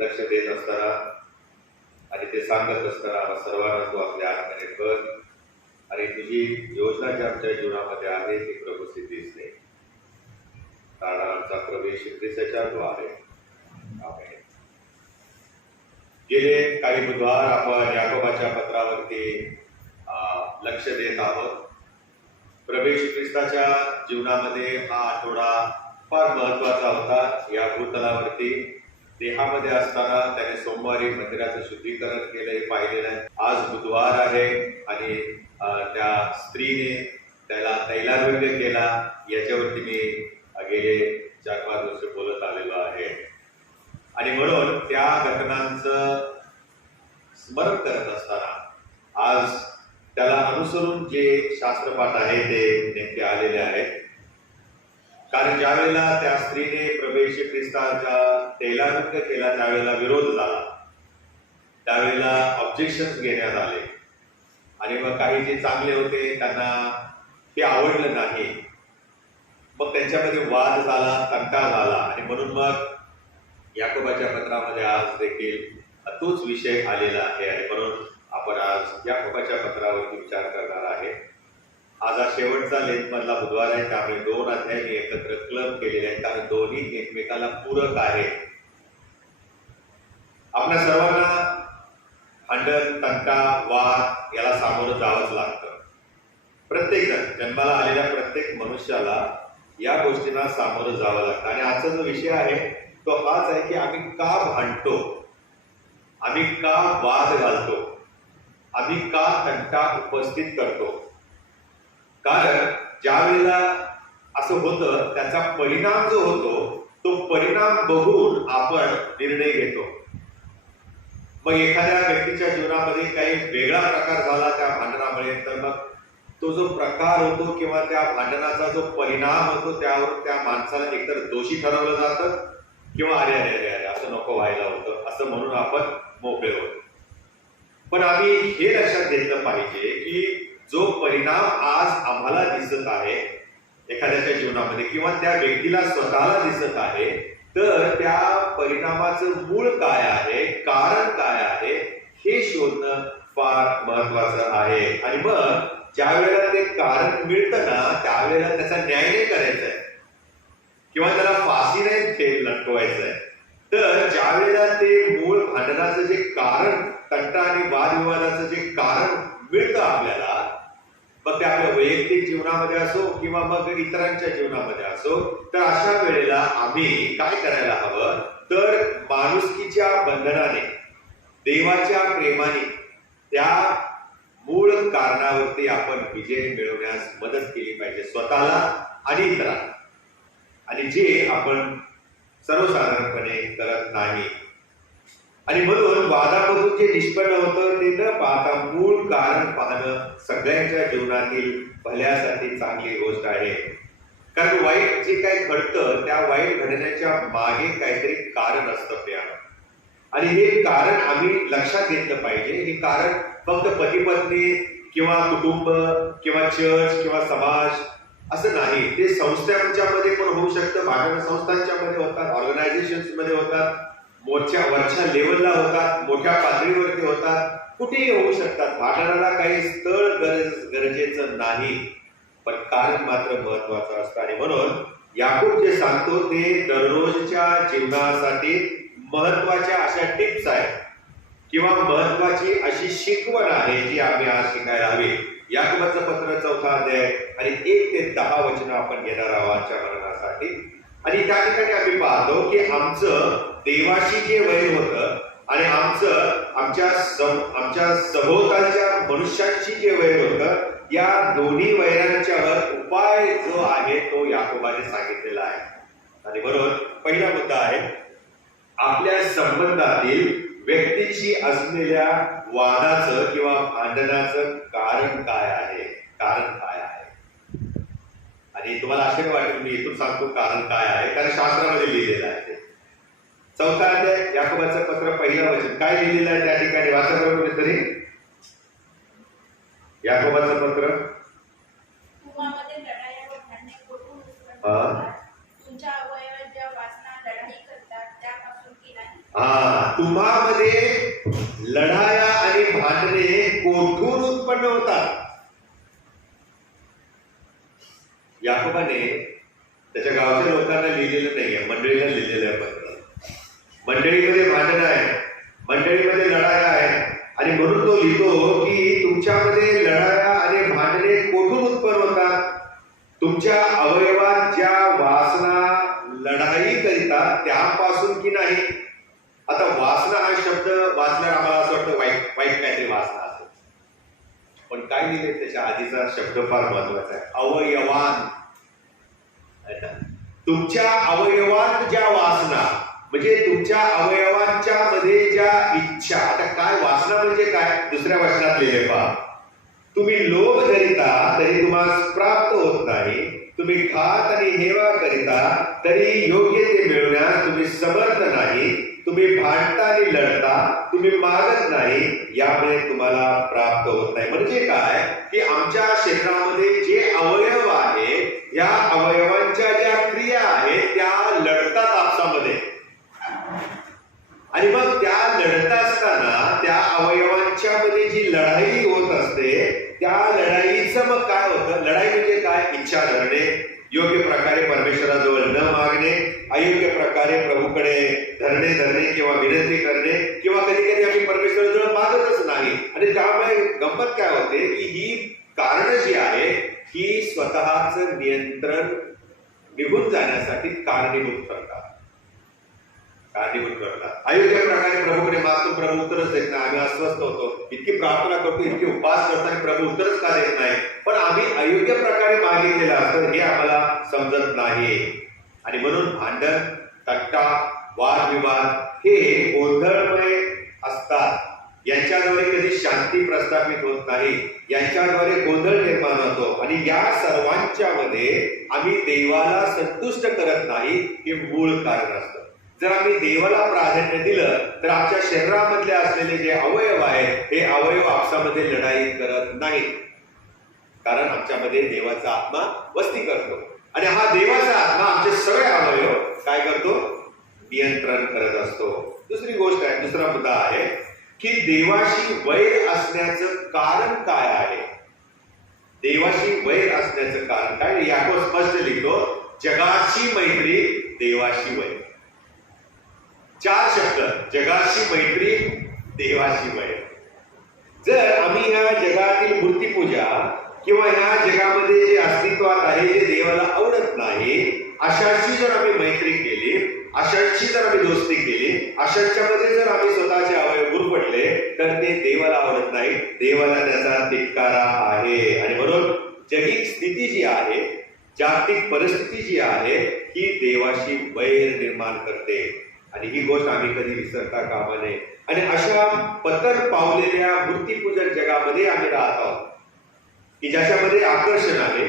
लक्ष देत असताना आणि ते सांगत असताना आम्हा सर्वांना तू आपल्या आत्म्याने कर आणि तुझी योजना जी आमच्या जीवनामध्ये आहे ती प्रभू सिद्धीच कारण आमचा प्रवेश ख्रिस्ताच्या तो आहे. गेले काही बुधवार आपण याकोबाच्या पत्रावरती अं, लक्ष देत आहोत. प्रवेश ख्रिस्ताच्या जीवनामध्ये हा आठवडा फार महत्त्वाचा होता या भूतलावरती. देहामध्ये असताना त्याने सोमवारी मंदिराचं शुद्धीकरण केलं हे पाहिलेलं आहे. आज बुधवार आहे आणि त्या स्त्रीने त्याला तैलारोग्य केला. याच्यावरती मी गेले चार पाच वर्ष बोलत आलेलो आहे. आणि म्हणून त्या घटनांचं स्मरण करत असताना आज त्याला अनुसरून जे शास्त्रपाठ आहे ते नेमके आलेले आहेत. कारण ज्या वेळेला त्या स्त्रीने प्रवेश ख्रिस्ताच्या तेलानंद केला त्यावेळेला विरोध झाला. त्यावेळेला ऑब्जेक्शन घेण्यात आले. आणि मग काही जे चांगले होते त्यांना ते आवडलं नाही. मग त्यांच्यामध्ये वाद झाला तंटा झाला. आणि म्हणून मग याकोबाच्या पत्रामध्ये आज देखील तोच विषय आलेला आहे. आणि म्हणून आपण आज याकोबाच्या पत्रावरती विचार करणार आहे. आज हा शेवटचा लेख मधला बुधवार आहे त्यामुळे दोन अध्याय मी एकत्र क्लब केलेले आहेत. कारण दोन्ही एकमेकाला पूरक आहे आपल्या सर्वांना भांडण तंटा वाद याला सामोरं जावंच लागतं. प्रत्येक जण जन्माला आलेल्या प्रत्येक मनुष्याला या गोष्टींना सामोरं जावं लागतं. आणि आजचा जो विषय आहे तो हाच आहे की आम्ही का भांडतो? आम्ही का वाद घालतो? आम्ही का तंटा उपस्थित करतो? कारण ज्या वेळेला असं होतं त्याचा परिणाम जो होतो तो परिणाम बघून आपण निर्णय घेतो. मग एखाद्या व्यक्तीच्या जीवनामध्ये काही वेगळा प्रकार झाला त्या भांडणामुळे तर मग तो जो प्रकार होतो किंवा त्या भांडणाचा जो परिणाम होतो त्यावर त्या माणसाला एकतर दोषी ठरवलं जातं किंवा अरे अरे अरे अरे असं नको व्हायला होतं असं म्हणून आपण मोकळे होतो. पण आम्ही हे लक्षात घेतलं पाहिजे की जो परिणाम आज आम्हाला दिसत आहे एखाद्याच्या जीवनामध्ये किंवा त्या व्यक्तीला स्वतःला दिसत आहे तर त्या परिणामाचं मूळ काय आहे कारण काय आहे हे शोधणं फार महत्वाचं आहे. आणि मग ज्या वेळेला ते कारण मिळतं ना त्यावेळेला त्याचा न्याय नाही करायचा आहे किंवा त्याला फाशी नाही ते लटकवायचं आहे तर ज्या वेळेला ते मूळ भांडणाचं जे कारण तंटा आणि वादविवादाचं जे कारण मिळतं आपल्याला मग ते आपल्या वैयक्तिक जीवनामध्ये असो किंवा मग इतरांच्या जीवनामध्ये असो तर अशा वेळेला आम्ही काय करायला हवं? तर माणुसकीच्या बंधनाने देवाच्या प्रेमाने त्या मूळ कारणावरती आपण विजय मिळवण्यास मदत केली पाहिजे स्वतःला आणि इतरांना. आणि जे आपण सर्वसाधारणपणे करत नाही आणि म्हणून वादामधून जे निष्पन्न होतं ते न पाहता मूळ कारण पाहणं सगळ्यांच्या जीवनातील भल्यासाठी चांगली गोष्ट आहे. कारण वाईट जे काही घडतं त्या वाईट घडण्याच्या मागे काहीतरी कारण असतं प्रिया आणि हे कारण आम्ही लक्षात घेतलं पाहिजे. हे कारण फक्त पती पत्नी किंवा कुटुंब किंवा चर्च किंवा समाज असं नाही. ते संस्थांच्या मध्ये पण होऊ शकतं भाषण संस्थांच्या मध्ये होतात ऑर्गनायझेशनमध्ये होतात. मोठ्या वरच्या लेवलला होतात मोठ्या पातळीवरती होतात कुठेही होऊ शकतात. भांडणाला काही स्थळ गरज गरजेचं नाही. पण कारण मात्र महत्वाचं असतं. आणि म्हणून याकूब जे सांगतो ते दररोजच्या जीवनासाठी महत्त्वाच्या अशा टिप्स आहेत. किंवा महत्वाची अशी शिकवण आहे जी आम्ही आज शिकायला हवी. याकुबाचं पत्र चौथा अध्याय आणि एक ते दहा वचनं आपण घेणार आहोत आजच्या मरणासाठी. आणि त्या ठिकाणी आम्ही पाहतो की आमचं देवाशी जे वैर होतं आणि आमचं आमच्या सम- आमच्या सभोवतालच्या मनुष्याशी जे वैर होतं या दोन्ही वैरांच्यावर उपाय जो आहे तो याकोबाने सांगितलेला आहे. आणि म्हणून पहिला मुद्दा आहे आपल्या संबंधातील व्यक्तीशी असलेल्या वादाचं किंवा भांडणाचं कारण काय आहे? कारण काय आहे? आणि तुम्हाला आश्चर्य वाटेल मी इथून सांगतो कारण काय आहे. कारण शास्त्रामध्ये लिहिलेलं आहे ते. चौथा अध्याय याकोबाचं पत्र पहिलं वचन. काय लिहिलेलं आहे त्या ठिकाणी? वाचा तरी याकोबाचं पत्र. हा. वासना लढाई करतात त्यापासून की नाही हा तुम्हामध्ये लढाया आणि भांडणे कोठून उत्पन्न होतात याकोबाने त्याच्या गावच्या लोकांना लिहिलेलं नाहीये मंडळीला लिहिलेलं आहे पत्र मंडळीमध्ये भांडणं आहे मंडळीमध्ये लढाया आहेत आणि म्हणून तो लिहितो की तुमच्यामध्ये लढाया आणि भांडणे कोठून उत्पन्न होतात तुमच्या अवयवात ज्या वासना लढाई करितात त्यापासून की नाही आता वासना हा शब्द वाचल्यावर आम्हाला असं वाटतं वाईट वाईट काहीतरी वासना असेल पण काय लिहिले त्याच्या आधीचा शब्द फार महत्वाचं आहे. अवयवान. तुमच्या अवयवात ज्या वासना म्हणजे तुमच्या अवयवांच्या मध्ये ज्या इच्छा आता काय वासना म्हणजे काय? दुसऱ्या वचनात लिहिले पहा. तुम्ही लोभ धरिता तरी तुम्हाला प्राप्त होत नाही. तुम्ही खात आणि हेवा करिता तरी योग्य ते मिळवण्यास तुम्ही समर्थ नाही तुम्ही भांडता आणि लढता तुम्ही मागत नाही यामुळे तुम्हाला प्राप्त होत नाही. म्हणजे काय? की आमच्या शरीरामध्ये जे अवयव आहे या अवयवांच्या ज्या क्रिया आहेत त्या लढतात आपसामध्ये. आणि मग त्या लढत असताना त्या अवयवांच्या मध्ये जी लढाई होत असते त्या लढाईचं मग काय होतं? लढाई म्हणजे काय? इच्छा धरणे योग्य प्रकारे परमेश्वराजवळ न मागणे अयोग्य प्रकारे प्रभूकडे धरणे धरणे किंवा विनंती करणे किंवा कधी कधी आम्ही परमेश्वराजवळ मागतच नाही. आणि त्यामुळे गंमत काय होते की ही कारण जी आहे ही स्वतःच नियंत्रण निघून जाण्यासाठी कारणीभूत करतात कारणीभूत करतात अयोग्य प्रकारे प्रभूकडे मागतो प्रभू उत्तरच देत नाही. आम्ही अस्वस्थ होतो. इतकी प्रार्थना करतो इतकी उपवास करतो आणि प्रभू उत्तरच का देत नाही? पण आम्ही अयोग्य प्रकारे मागितलेलं असतं हे आम्हाला समजत नाही. आणि म्हणून भांडण तट्टा वादविवाद हे गोंधळमय असतात. यांच्याद्वारे कधी शांती प्रस्थापित होत नाही. यांच्याद्वारे गोंधळ निर्माण होतो. आणि या सर्वांच्या मध्ये आम्ही देवाला संतुष्ट करत नाही हे मूळ कारण असतं. जर आम्ही देवाला प्राधान्य दिलं तर आमच्या शरीरामधले असलेले जे अवयव आहेत हे अवयव आपसामध्ये लढाई करत नाहीत. कारण आमच्यामध्ये देवाचा आत्मा वस्ती करतो. आणि हा देवाचा आत्मा आमचे सगळे अवयव काय करतो? नियंत्रण करत असतो. दुसरी गोष्ट आहे दुसरा मुद्दा आहे की देवाशी वैर असण्याचं कारण काय आहे? देवाशी वैर असण्याचं कारण काय? याको स्पष्ट लिहितो जगाची मैत्री देवाशी वैर. चार शब्द. जगाशी मैत्री देवाशी मैत्री जर आम्ही ह्या जगातील मूर्तीपूजा किंवा ह्या जगामध्ये जे अस्तित्वात आहे जे देवाला आवडत नाही अशाची जर आम्ही मैत्री केली अशाची जर आम्ही दोस्ती केली अशाच्या मध्ये जर आम्ही स्वतःचे अवयव गुरफटले तर ते देवाला आवडत नाही. देवाला त्याचा तिटकारा आहे. आणि म्हणून जगिक स्थिती जी आहे जागतिक परिस्थिती जी आहे ही देवाशी वैर निर्माण करते. आणि ही गोष्ट आम्ही कधी विसरता कामा नये. आणि अशा पतर पावलेल्या मूर्तीपूजन जगामध्ये आम्ही राहत आहोत. की ज्याच्यामध्ये आकर्षण आहे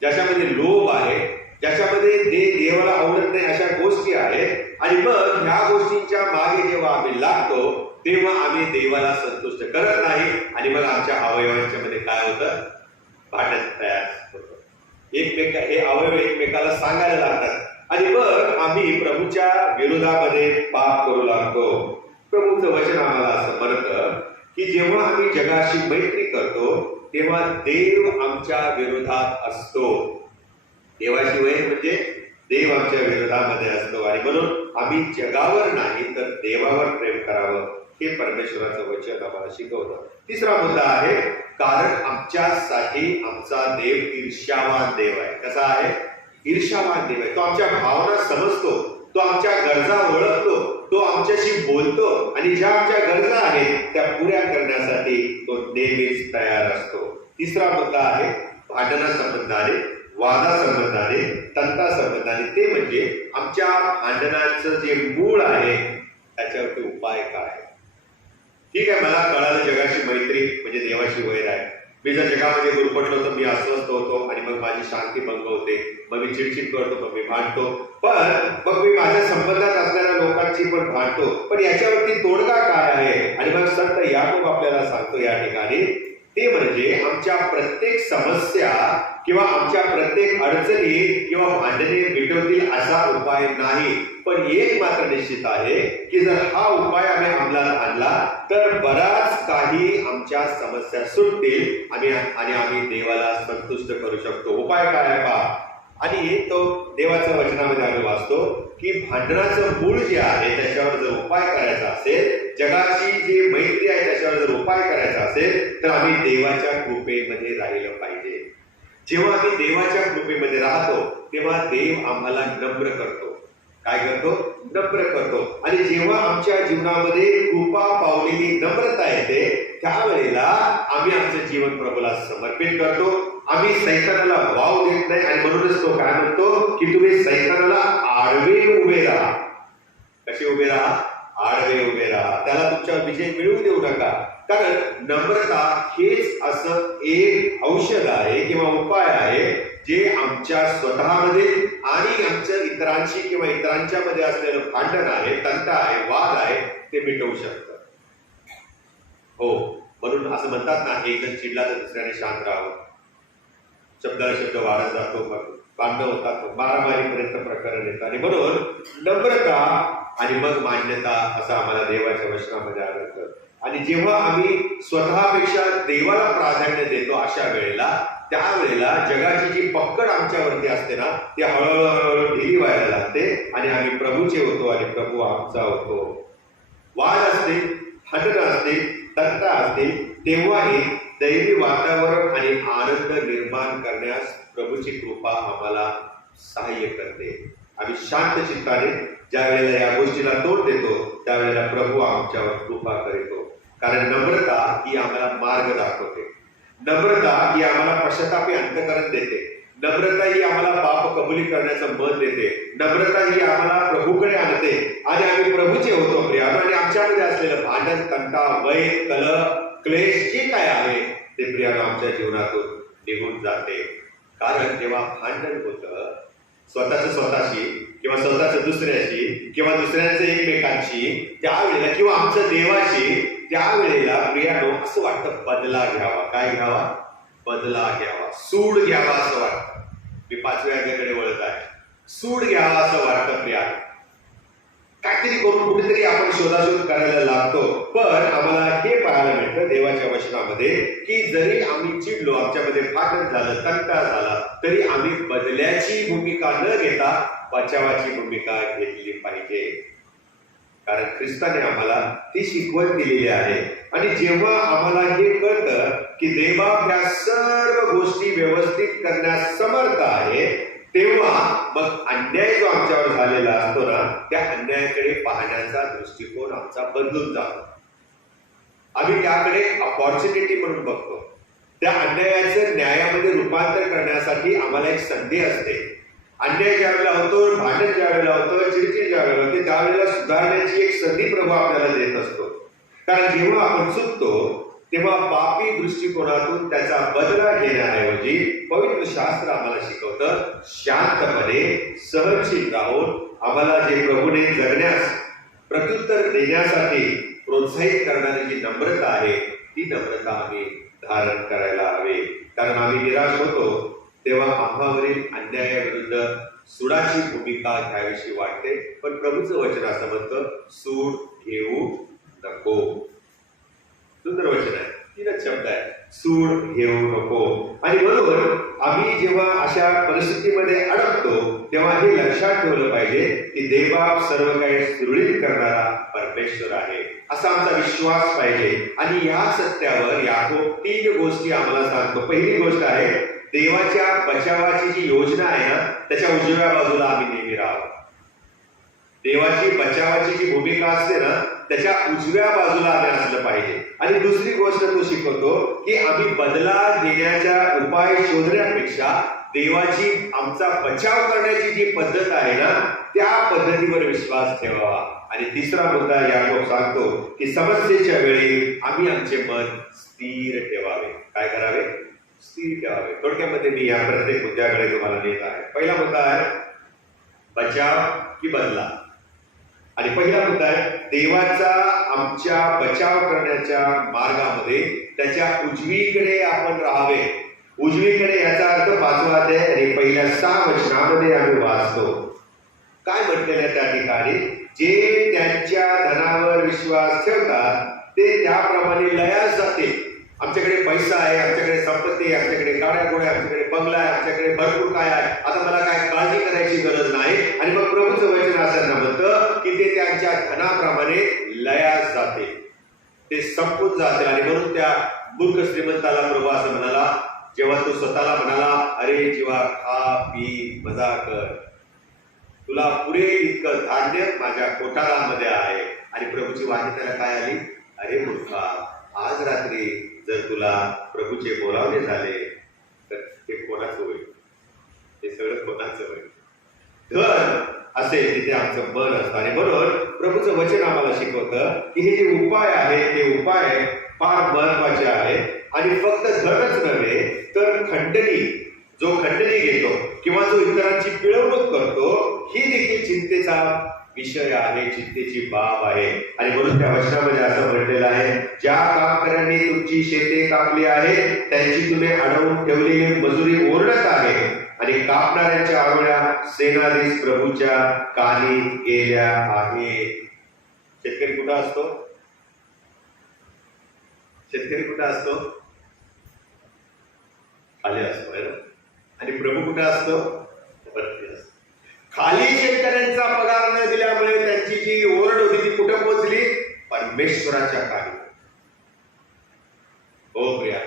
ज्याच्यामध्ये लोभ आहे ज्याच्यामध्ये दे देवाला आवडत नाही अशा गोष्टी आहेत. आणि मग ह्या गोष्टींच्या मागे जेव्हा आम्ही लागतो तेव्हा आम्ही देवाला संतुष्ट करत नाही. आणि मग आमच्या अवयवांच्या मध्ये काय होतं? भांडण तयार होतं. एकमेका हे अवयव एकमेकाला सांगायला लागतात. आणि मग आम्ही प्रभूच्या विरोधामध्ये पाप करू लागतो. प्रभूचं वचन आम्हाला असं म्हणतं की जेव्हा आम्ही जगाशी मैत्री करतो तेव्हा देव आमच्या विरोधात असतो. देवाची वय म्हणजे देव आमच्या विरोधामध्ये असतो आणि म्हणून आम्ही जगावर नाही तर देवावर प्रेम करावं हे परमेश्वराचं वचन आम्हाला शिकवतं. तिसरा मुद्दा आहे कारण आमच्यासाठी आमचा देव ईर्ष्यावान देव आहे. कसा आहे? ईर्ष्यावान देव आहे तो आमच्या भावना समजतो तो आमच्या गरजा ओळखतो तो आमच्याशी बोलतो आणि ज्या आमच्या गरजा आहेत त्या पुऱ्या करण्यासाठी तो नेहमीच तयार असतो. तिसरा मुद्दा आहे भांडणा संबंधाने वादा संबंधाने तंता संबंधाने. ते म्हणजे आमच्या भांडणाचं जे मूळ आहे त्याच्यावरती उपाय काय? ठीक आहे मला कळालं जगाशी मैत्री म्हणजे देवाशी वैर आहे. मी जर जगामध्ये गुरफटलो तर मी अस्वस्थ होतो आणि मग माझी शांती भंग होते. मग मी चिडचिड करतो मग मी भांडतो. पण मग मी माझ्या संबंधात असणाऱ्या लोकांची पण भांडतो. पण याच्यावरती तोडगा काय आहे? आणि मग संत याकोब आपल्याला सांगतो या ठिकाणी ते म्हणजे आमच्या प्रत्येक समस्या किंवा आमच्या प्रत्येक अडचणी किंवा भांडणे मिटवतील असा उपाय नाही. पण एक मात्र निश्चित आहे की जर हा उपाय आम्ही अंमलात आणला तर बराच काही आमच्या समस्या सुटतील आणि आणि आम्ही देवाला संतुष्ट करू शकतो. उपाय काय आहे पहा. आणि तो देवाच्या वचनामध्ये आम्ही वाचतो की भांडणाचं मूळ जे आहे त्याच्यावर जर उपाय करायचा असेल जगाची जी मैत्री आहे त्याच्यावर जर उपाय करायचा असेल तर आम्ही देवाच्या कृपेमध्ये राहिलं पाहिजे. जेव्हा आम्ही देवाच्या कृपेमध्ये राहतो तेव्हा देव आम्हाला नम्र करतो. काय करतो? नम्र करतो. आणि जेव्हा आमच्या जीवनामध्ये कृपा पावलेली नम्रता येते त्यावेळेला आम्ही आमचं जीवन प्रभूला समर्पित करतो. आम्ही सैतानाला वाव देत नाही आणि म्हणूनच तो काय म्हणतो की तुम्ही सैतानाला आडवे उभे राहा. कसे उभे राहा? आडवे उभे राहा. त्याला तुमच्या विजय मिळवू देऊ नका. कारण नम्रता हेच असं एक औषध आहे किंवा उपाय आहे जे आमच्या स्वतःमध्ये आणि आमच्या इतरांशी किंवा इतरांच्या मध्ये असलेलं भांडण आहे तंट आहे वाद आहे ते मिटवू शकतं. हो म्हणून असं म्हणतात ना एक जण चिडला तर दुसऱ्याने शांत राहावं. शब्दाला शब्द वाढत जातो बांधव होतात मारामारीपर्यंत प्रकरण येतात आणि म्हणून नम्रता आणि मग मान्यता असं आम्हाला देवाच्या वचनामध्ये आढळतं. आणि जेव्हा आम्ही स्वतःपेक्षा देवाला प्राधान्य देतो अशा वेळेला त्यावेळेला जगाची जी पक्कड आमच्यावरती असते ना ती हळूहळू हळूहळू ढिली व्हायला लागते आणि आम्ही प्रभूचे होतो आणि प्रभू आमचा होतो. वाद असते हटणं असते तंटा असते तेव्हाही दैवी वातावरण आणि आनंद निर्माण करण्यास प्रभूची कृपा आम्हाला सहाय्य करते. आम्ही शांत चित्ताने ज्या वेळेला या गोष्टीला तोंड देतो त्यावेळेला प्रभू आमच्यावर कृपा करीतो कारण नम्रता ही आम्हाला मार्ग दाखवते. नम्रता ही आम्हाला पश्चातापी अंतकरण देते. नम्रता ही आम्हाला पाप कबुली करण्याचं मत देते. नम्रता ही आम्हाला प्रभूकडे आणते. आणि आम्ही प्रभूचे होतो प्रियानो. आणि आमच्यामध्ये असलेलं भांडण तंटा वय कल क्लेश जे काय आहे ते प्रियानो आमच्या जीवनातून निघून जाते. कारण जेव्हा भांडण होतं स्वतःच स्वतःशी किंवा स्वतःच दुसऱ्याशी किंवा दुसऱ्यांचं एकमेकांशी त्यावेळेला किंवा आमचं देवाशी त्यावेळेला प्रियानो असं वाटतं बदला घ्यावा. काय घ्यावा? बदला घ्यावा. सूड घ्यावा असं वाटतं. मी पाचव्या अध्याकडे वळत आहे. सूड घ्यावा असं वाटतं प्रिया. काहीतरी करून कुठेतरी आपण शोधाशोध करायला लागतो. पण आम्हाला हे पाहायला मिळतं देवाच्या वचनामध्ये की जरी आम्ही चिडलो आमच्यामध्ये फाटत झालं तंटा झाला तरी आम्ही बदल्याची भूमिका न घेता बचावाची भूमिका घेतली पाहिजे. कारण ख्रिस्ताने आम्हाला ती शिकवण दिलेली आहे. आणि जेव्हा आम्हाला हे कळतं की देवा ह्या सर्व गोष्टी व्यवस्थित करण्यास समर्थ आहे तेव्हा मग अन्याय जो आमच्यावर झालेला असतो ना त्या अन्यायाकडे पाहण्याचा दृष्टिकोन आमचा बदलून जातो. आम्ही त्याकडे अपॉर्च्युनिटी म्हणून बघतो. त्या अन्यायाचं न्यायामध्ये रूपांतर करण्यासाठी आम्हाला एक संधी असते. अन्याय ज्या वेळेला होतो भांडण ज्या वेळेला होतं चिडचिड ज्या वेळेला होते त्यावेळेला सुधारण्याची एक संधी प्रभू आपल्याला देत असतो. कारण जेव्हा आपण चुकतो तेव्हा पापी दृष्टिकोनातून त्याचा बदला घेण्याऐवजी पवित्र शास्त्र आम्हाला शिकवतं शांतपणे सहनशील राहून आम्हाला जे प्रभूने जगण्यास प्रत्युत्तर देण्यासाठी प्रोत्साहित करणारी जी नम्रता आहे ती नम्रता आम्ही धारण करायला हवे. कारण आम्ही निराश होतो तेव्हा आम्हावरील अन्यायाविरुद्ध सुडाची भूमिका घ्यावीशी वाटते. पण प्रभूचं वचन असं म्हणतं सूड घेऊ नको. सुंदर वचन आहे. तीनच शब्द आहे सूड घेऊ नको. आणि म्हणून आम्ही जेव्हा अशा परिस्थितीमध्ये अडकतो तेव्हा हे लक्षात ठेवलं पाहिजे की देवा सर्व काही सुरळीत करणारा परमेश्वर आहे. असा आमचा विश्वास पाहिजे. आणि या सत्यावर याकोब तीन गोष्टी आम्हाला सांगतो. पहिली गोष्ट आहे देवाच्या बचावाची जी योजना आहे ना त्याच्या उजव्या बाजूला आम्ही नेहमी राहावं देवाची बचावाची जी भूमिका असते ना त्याच्या उजव्या बाजूला आम्ही असलं पाहिजे. आणि दुसरी गोष्ट तो शिकवतो की आम्ही बदला घेण्याच्या उपाय शोधण्यापेक्षा देवाची आमचा बचाव करण्याची जी पद्धत आहे ना त्या पद्धतीवर विश्वास ठेवावा. आणि तिसरा मुद्दा याकोब सांगतो की समस्येच्या वेळी आम्ही आमचे मन स्थिर ठेवावे. काय करावे? स्थिर ठेवावे थोडक्यामध्ये मी या प्रत्येक मुद्द्याकडे तुम्हाला नेत आहे. पहिला मुद्दा आहे बचाव की बदला? आणि पहिला मुद्दा आहे देवाचा आमच्या बचाव करण्याच्या मार्गामध्ये त्याच्या उजवीकडे आपण राहावे. उजवीकडे याचा अर्थ पाचवा अध्याय आणि पहिल्या सहा वचनामध्ये आम्ही वाचतो. काय म्हटलेलं त्या ठिकाणी? जे त्यांच्या धनावर विश्वास ठेवतात ते त्याप्रमाणे लयास जाते आमच्याकडे पैसा आहे आमच्याकडे संपत्ती आहे आमच्याकडे गाड्या गोड्या आमच्याकडे बंगला आहे आमच्याकडे भरपूर काय आहे. आता मला काय काळजी करायची गरज नाही. आणि मग प्रभूचं वचन असं म्हणतं की ते त्यांच्या धनाप्रमाणे लयास जाते. ते संपून जाते आणि म्हणून त्या मूर्ख श्रीमंताला प्रभू असं म्हणाला जेव्हा तू स्वतःला म्हणाला अरे जीवा खा पी मजा कर. तुला पुरे इतकं धान्य माझ्या कोठारामध्ये आहे. आणि प्रभूची वाणी त्याला काय आली? अरे मूर्खा आज रात्री जर तुला प्रभूचे बोलावणे झाले तर ते कोणाचं होईल? ते सगळं कोणाचं होईल? धन असे तिथे आमचं बल असतं. आणि बरोबर प्रभूचं वचन आम्हाला शिकवतं की हे जे उपाय आहेत ते उपाय फार महत्त्वाचे आहेत. आणि फक्त धनच नव्हे तर खंडणी जो खंडणी घेतो किंवा जो इतरांची पिळवणूक करतो ही देखील चिंतेचा विषय आहे चिंतेची बाब आहे. आणि म्हणून त्या वचनामध्ये असं म्हटलेलं आहे ज्या कामकऱ्यांनी तुमची शेते कापली आहे त्यांची तुम्ही अडवून ठेवलेली मजुरी ओरडत आहे आणि कापणाऱ्यांच्या आवड्या सेनाधीश प्रभूच्या कानी गेल्या आहे शेतकरी कुठं असतो? शेतकरी कुठं असतो? खाली असतो आणि प्रभू कुठं असतो? वरती असतो. खाली शेतकऱ्यांचा पगार न दिल्यामुळे त्यांची जी ओरड होती ती कुठं पोहोचली? परमेश्वराच्या काही हो प्रिया.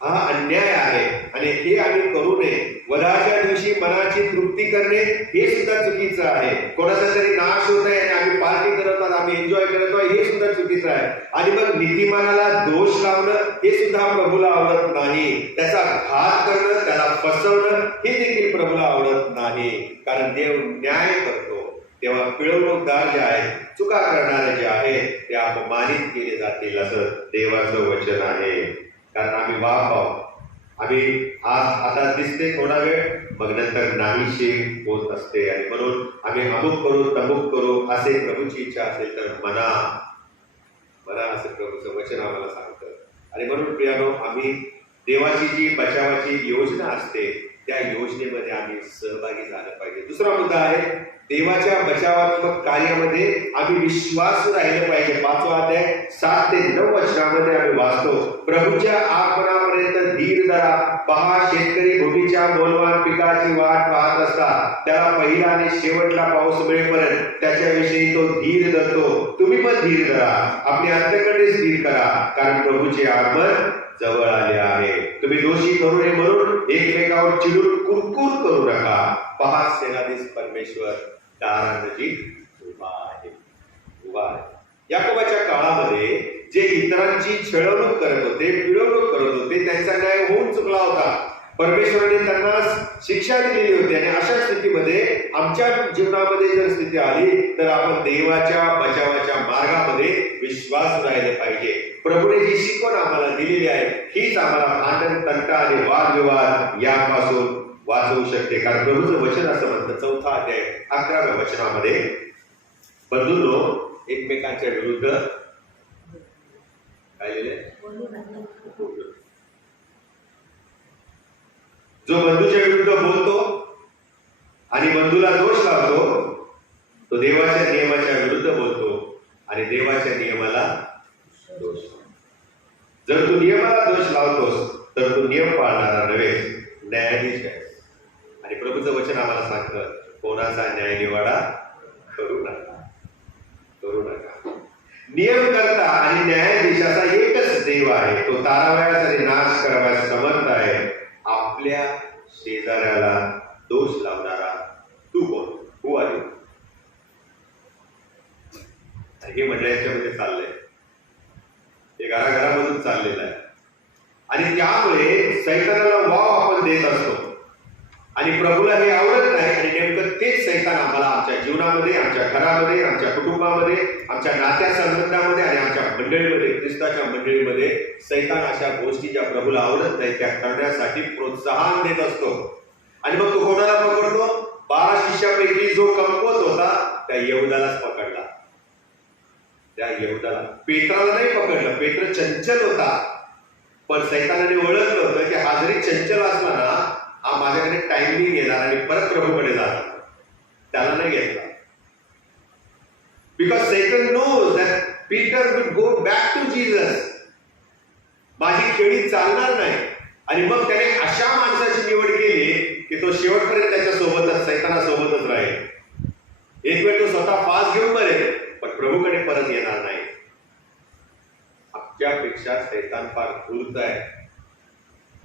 हा अन्याय आहे. आणि हे आम्ही करू नये. वधाच्या दिवशी मनाची तृप्ती करणे हे सुद्धा चुकीचं आहे. कोणाचा तरी नाश होत आहे आणि आम्ही पार्टी करत आहोत आम्ही एन्जॉय करत आहोत हे सुद्धा चुकीचं आहे. आणि मग नीतिमानाला दोष लावणं हे सुद्धा प्रभूला आवडत नाही. त्याचा घात करणं त्याला फसवणं हे देखील प्रभूला आवडत नाही. कारण देव न्याय करतो. तेव्हा पिळवणूकदार जे आहेत चुका करणारे जे आहेत ते अपमानित केले जातील असं देवाचं वचन आहे. कारण आम्ही वाप आहोत. आम्ही आज आता दिसते थोडा वेळ. मग नंतर नाहीशी होत असते. आणि म्हणून आम्ही अमुक करू तमुक करू असे प्रभूची इच्छा असेल तर मना मना असे प्रभूचं वचन आम्हाला सांगतं आणि म्हणून प्रियानो आम्ही देवाची जी बचावाची योजना असते त्या योजनेमध्ये आम्ही सहभागी झालं पाहिजे. दुसरा मुद्दा आहे देवाच्या बचावात्मक कार्यामध्ये आम्ही विश्वास राहिलं पाहिजे. पाचवा अध्याय सात ते नऊ वर्षामध्ये आम्ही वाचतो प्रभूच्या आगमनापर्यंत धीर धरा. पहा शेतकरी भूमीच्या बोलवान पिकाची वाट पाहत असतात. त्याला पहिला आणि शेवटला पाऊस मिळेपर्यंत त्याच्याविषयी तो धीर धरतो. तुम्ही पण धीर धरा. आपली अंतकडे स्थिर करा. कारण प्रभूचे आगमन जवळ आले आहे. तुम्ही दोषी करू नये एकमेकावर चिडून कुरकुर करू नका. पहा सेनाधीश परमेश्वर दारानजीक उभा आहे. उभा आहे. याकोबाच्या काळामध्ये जे इतरांची छळवणूक करत होते पिळवणूक करत होते त्यांचा न्याय होऊन चुकला होता. परमेश्वराने त्यांना शिक्षा दिलेली होती आणि अशा स्थितीमध्ये आमच्या जीवनामध्ये जर स्थिती आली तर आपण देवाच्या बचावाच्या मार्गामध्ये विश्वास राहिले पाहिजे. प्रभूने जी शिकवण आम्हाला दिलेली आहे हीच आम्हाला भांडण तंटा आणि वादविवाद यापासून वाचवू शकते. कारण प्रभूचं वचन असं म्हणतं चौथा अध्याय अकराव्या वचनामध्ये बंधूंनो एकमेकांच्या विरुद्ध काय लिहिलंय जो बंधूच्या विरुद्ध बोलतो आणि बंधूला दोष लावतो तो देवाच्या नियमाच्या विरुद्ध बोलतो आणि देवाच्या नियमाला दोष जर तू नियमाला दोष लावतोस तर तू नियम पाळणारा नव्हे न्यायाधीश आहे. आणि प्रभूचं वचन आम्हाला सांगतं कोणाचा न्याय निवाडा करू नका. करू नका. नियम करता आणि न्यायाधीशाचा एकच देव आहे तो तारावयास आणि नाश करावयास समर्थ आहे. आपल्या शेजाऱ्याला दोष लावणारा तू कोण? तू आहे हे याच्यामध्ये चाललंय. हे घराघरामधून चाललेलं आहे. आणि त्यामुळे सैतानाला वाव आपण देत असतो. आणि प्रभूला हे आवडत नाही. आणि नेमकं तेच सैतान आम्हाला आमच्या जीवनामध्ये आमच्या घरामध्ये आमच्या कुटुंबामध्ये आमच्या नात्या संबंधामध्ये आणि आमच्या मंडळीमध्ये ख्रिस्ताच्या मंडळीमध्ये सैतान अशा गोष्टी ज्या प्रभूला आवडत नाही त्या करण्यासाठी प्रोत्साहन देत असतो. आणि मग तो कोणाला पकडतो? बारा शिष्यापैकी जो कमवत होता त्या येहुदालाच पकडला. त्या येहुदाला पेत्राला नाही पकडलं. पेत्र चंचल होता. पण सैतानाने ओळखलं होतं की हा जरी चंचल असला ना हा माझ्याकडे टाइमिंग येणार आणि परत प्रभूकडे जाणार त्याला नाही घेतला because second knows that Peter will go back to Jesus माझी खेळी चालणार नाही. आणि मग त्याने अशा माणसाची निवड केली की तो शेवटपर्यंत त्याच्या सोबतच सैताना सोबतच राहील. एक वेळ तो स्वतः पास घेऊन मरेल पण प्रभूकडे परत येणार नाही. आपल्यापेक्षा सैतान फार धूर्त आहे.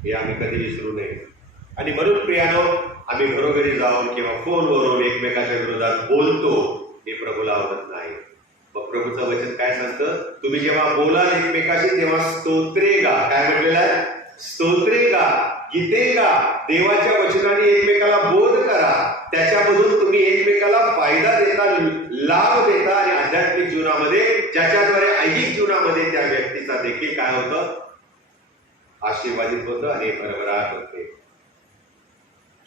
हे आम्ही कधी विसरू नये. आणि म्हणून प्रियानो आम्ही घरोघरी जाऊन किंवा फोनवरून एकमेकाच्या विरोधात बोलतो हे प्रभूला आवडत नाही. मग प्रभूचं वचन काय सांगतं? तुम्ही जेव्हा बोलाल एकमेकाशी तेव्हा स्तोत्रे गा. काय म्हटलेलं आहे? स्तोत्रे गा गीते गा. देवाच्या वचनाने एकमेकाला बोध करा. त्याच्यामधून तुम्ही एकमेकाला फायदा देता लाभ देता. आणि आध्यात्मिक जीवनामध्ये ज्याच्याद्वारे ऐहिक जीवनामध्ये त्या व्यक्तीचा देखील काय होतं? आशीर्वादित होतं आणि भरभराट होते.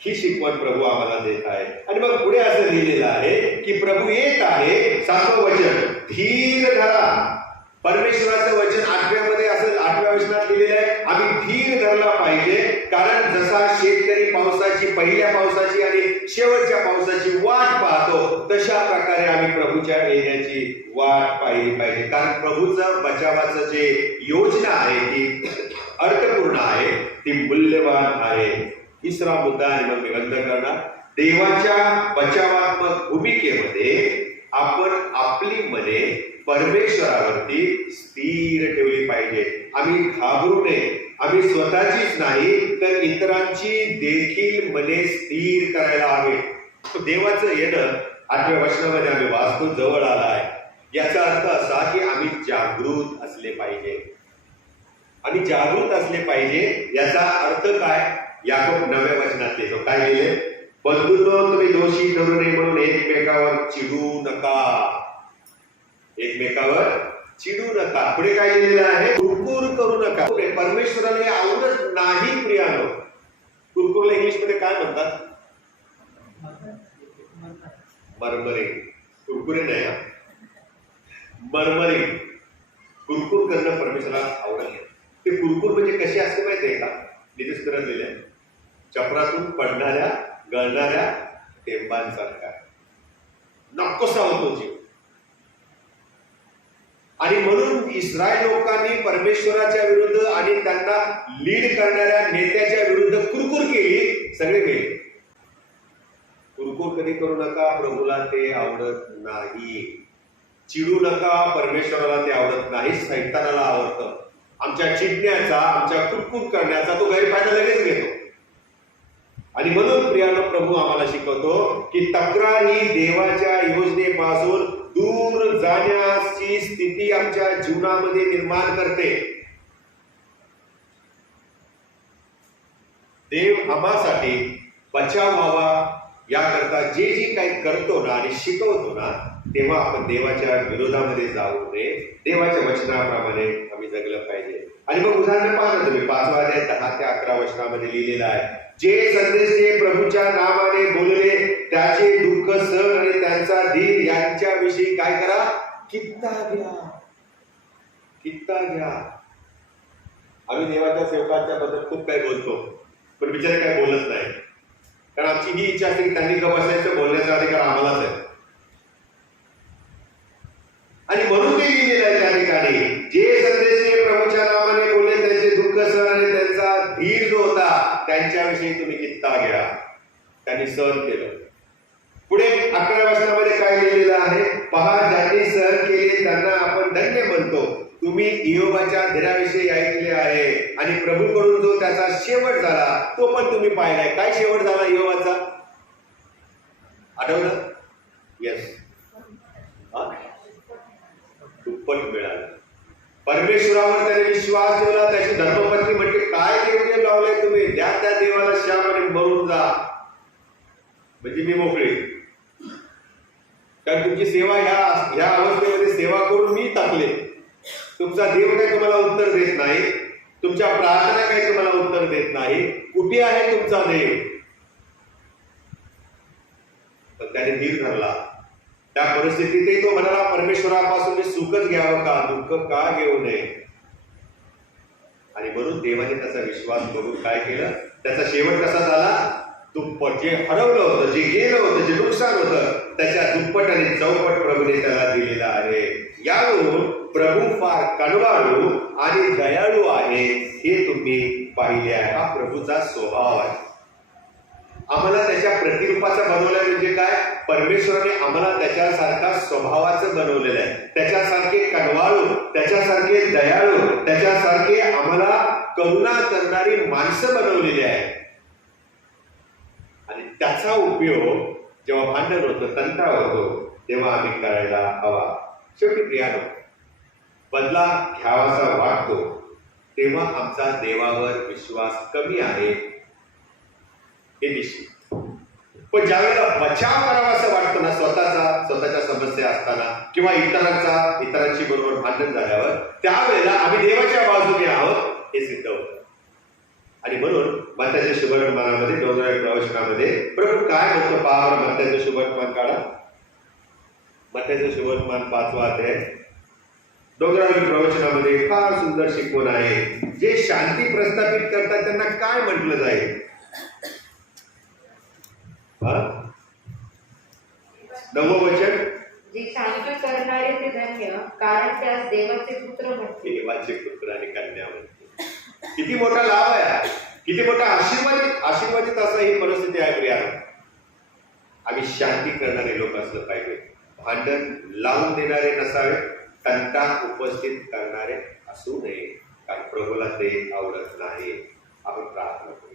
ही शिकवण प्रभू आम्हाला देत आहे. आणि मग पुढे असं लिहिलेलं आहे की प्रभू येत आहे सातवं वचन. धीर धरा. परमेश्वराचं वचन आठव्यामध्ये असं आठव्या वचनात लिहिलेलं आहे आम्ही धीर धरला पाहिजे. कारण जसा शेतकरी पावसाची पहिल्या पावसाची आणि शेवटच्या पावसाची वाट पाहतो तशा प्रकारे आम्ही प्रभूच्या येण्याची वाट पाहिली पाहिजे. कारण प्रभूचं बचावाचं जे योजना आहे ती अर्थपूर्ण आहे ती मूल्यवान आहे. तिसरा मुद्दा आहे मग मी बंद करणार देवाच्या बचावात्मक भूमिकेमध्ये आपण आपली मने परमेश्वरावरती स्थिर ठेवली पाहिजे. आम्ही घाबरू नये. आम्ही स्वतःचीच नाही तर इतरांची देखील मने स्थिर करायला हवे. देवाचं येणं आठव्या वर्षामध्ये आम्ही वाचतो जवळ आला आहे. याचा अर्थ असा की आम्ही जागृत असले पाहिजे. आणि जागृत असले पाहिजे याचा अर्थ काय? याकोब नव्या वचनात येतो काय लिहिले? बंधुत्व तुम्ही दोषी धरू नये म्हणून एकमेकावर चिडू नका. एकमेकावर चिडू नका. पुढे काय लिहिलेलं आहे? कुरकुर करू नका. परमेश्वराने आवडत नाही प्रियानो. कुरकुरला इंग्लिशमध्ये काय म्हणतात? मरमरे कुरकुरे नाही मरमरे कुरकुर करणं परमेश्वराला आवडत नाही. ते कुरकुर म्हणजे कशी असते माहिती आहे का? नितीश करत चपरातून पडणाऱ्या गळणाऱ्या टेंबांसारखा. नकोसा होतो जीव. आणि म्हणून इस्रायल लोकांनी परमेश्वराच्या विरुद्ध आणि त्यांना लीड करणाऱ्या नेत्याच्या विरुद्ध कुरकुर केली सगळे गेले कुरकुर कधी करू नका प्रभूला ते आवडत नाही. चिडू नका परमेश्वराला ते आवडत नाही सैतानाला आवडतं. आमच्या चिडण्याचा आमच्या कुरकुर करण्याचा तो गैरफायदा लगेच घेतो. आणि म्हणून प्रियानं प्रभू आम्हाला शिकवतो की तक्रार ही देवाच्या योजनेपासून दूर जाण्याची स्थिती आमच्या जीवनामध्ये निर्माण करते. देव आम्हासाठी बचाव व्हावा याकरता जे जे काही करतो ना आणि शिकवतो ना तेव्हा आपण देवाच्या विरोधामध्ये जाऊ नये. देवाच्या वचनाप्रमाणे आम्ही जगलं पाहिजे. आणि मग उदाहरण पाहतो तुम्ही पाचवा दहा ते अकरा वचनामध्ये लिहिलेलं आहे. जे संदेश ते प्रभूच्या नावाने बोलले त्याचे दुःख सण आणि त्यांचा धीर यांच्याविषयी काय करा? कित्ता घ्या. कित्ता घ्या. आम्ही देवाच्या सेवकांच्या बद्दल खूप काही बोलतो पण बिचारे काय बोलत नाही. कारण आमची ही इच्छा असते की त्यांनी गप असायचं बोलण्याचा अधिकार आम्हालाच आहे. आणि म्हणून ते लिहिलेलं आहे त्या ठिकाणी जे संदेश ते प्रभूच्या नावाने बोलले त्यांचे दुःख सण आणि त्यांचा धीर जो होता त्यांच्याविषयी तुम्ही कित्ता घ्या. त्यांनी सहन केलं. पुढे अकरा वर्षामध्ये काय लिहिलेलं आहे? पहा ज्यांनी सहन केले त्यांना आपण धन्य म्हणतो. तुम्ही इयोबाच्या धीराविषयी ऐकले आहे. आणि प्रभूकडून जो त्याचा शेवट झाला तो पण तुम्ही पाहिलाय. काय शेवट झाला इयोबाचा आठवलं? येस दुप्पट मिळालं. परमेश्वरावर त्याने विश्वास ठेवला त्याची धर्मपत्नी म्हणजे काय देवदेव लावले तुम्ही? द्या त्या देवाला श्याम आणि जा. म्हणजे मी मोकळे. कारण तुमची सेवा ह्या ह्या अवस्थेमध्ये सेवा करून मी टाकले तुमचा देव काही तुम्हाला उत्तर देत नाही. तुमच्या प्रार्थना काही तुम्हाला उत्तर देत नाही. कुठे आहे तुमचा देव? पण त्याने धीर धरला. त्या परिस्थितीतही तो म्हणाला परमेश्वरापासून मी सुखच घ्यावं का? दुःख का घेऊ नये? आणि म्हणून देवाने त्याचा विश्वास करून काय केलं? त्याचा शेवट कसा झाला? दुप्पट जे हरवलं होतं जे गेलं होतं जे नुकसान होतं त्याच्या दुप्पट आणि चौपट प्रभूने त्याला दिलेला आहे. यावरून प्रभू फार कणवाळू आणि दयाळू आहे हे तुम्ही पाहिले आहे. हा प्रभूचा स्वभाव आहे. आम्हाला त्याच्या प्रतिरूपाचा बनवलं म्हणजे काय? परमेश्वराने आम्हाला त्याच्यासारखा स्वभावाचं बनवलेलं आहे. त्याच्यासारखे कणवाळू त्याच्यासारखे दयाळू त्याच्यासारखे आम्हाला करुणा करणारी माणसं बनवलेली आहे आणि त्याचा उपयोग जेव्हा भांडण होतं तंटा होतो तेव्हा आम्ही करायला हवा. शेवटी प्रियानो बदला घ्यावासा वाटतो. तेव्हा आमचा देवावर विश्वास कमी आहे. हे निश्चित पण ज्यावेळेला बचाव करावा असं वाटतं ना स्वतःचा स्वतःच्या समस्या असताना किंवा इतरांचा इतरांशी बरोबर भांडण झाल्यावर त्यावेळेला आम्ही देवाच्या बाजूने आहोत हे सिद्ध होतं. आणि म्हणून मत्याच्या शुभवर्तमानामध्ये डोंगराळ प्रवचनामध्ये प्रभू काय म्हणतो? पहा मत्याचं शुभवर्तमान काढा. मत्याचं शुभवर्तमान पाचवा अध्याय. डोंगरावरील प्रवचनामध्ये फार सुंदर शिकवण आहे. जे शांती प्रस्थापित करतात त्यांना काय म्हटलं जाईल हा? नववं वचन जे शांती करणारे ते धन्य कारण त्यास देवाचे पुत्र म्हणते. देवाचे पुत्र आणि कन्या म्हणते किती मोठा लाभ आहे. किती मोठा आशीर्वादित आशीर्वादित असं ही परिस्थिती आहे प्रिया. आम्ही शांती करणारे लोक असलं पाहिजे. भांडण लावून देणारे नसावे तंटा उपस्थित करणारे असू नये. कारण प्रभूला ते आवडत नाही. आपण प्रार्थना करूया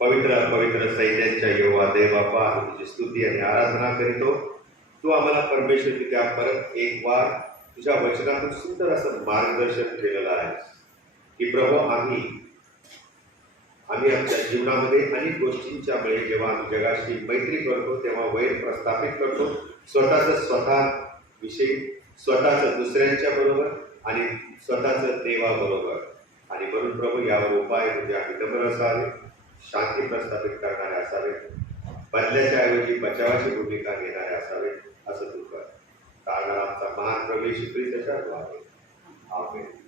पवित्र पवित्र सैन्यांच्या योवा देव बापा तुझी स्तुती आणि आराधना करीतो. तू आम्हाला परमेश्वर पित्या परत एक वार तुझ्या वचनातून सुंदर असं मार्गदर्शन केलेलं आहे. की प्रभू आम्ही आम्ही आमच्या जीवनामध्ये अनेक गोष्टींच्या वेळी जेव्हा आम्ही जगाशी मैत्री करतो तेव्हा वैर प्रस्थापित करतो. स्वतःचं स्वतः विषयी स्वतःचं दुसऱ्यांच्या बरोबर आणि स्वतःचं देवाबरोबर आणि म्हणून प्रभू यावर उपाय म्हणजे आम्ही नम्र असावे शांती प्रस्थापित करणारे असावे बदल्याच्या ऐवजी बचावाची भूमिका घेणारे असावे असं तू कर. कारण आमचा महान प्रवेश ख्रिस्त व्हावे आमेन.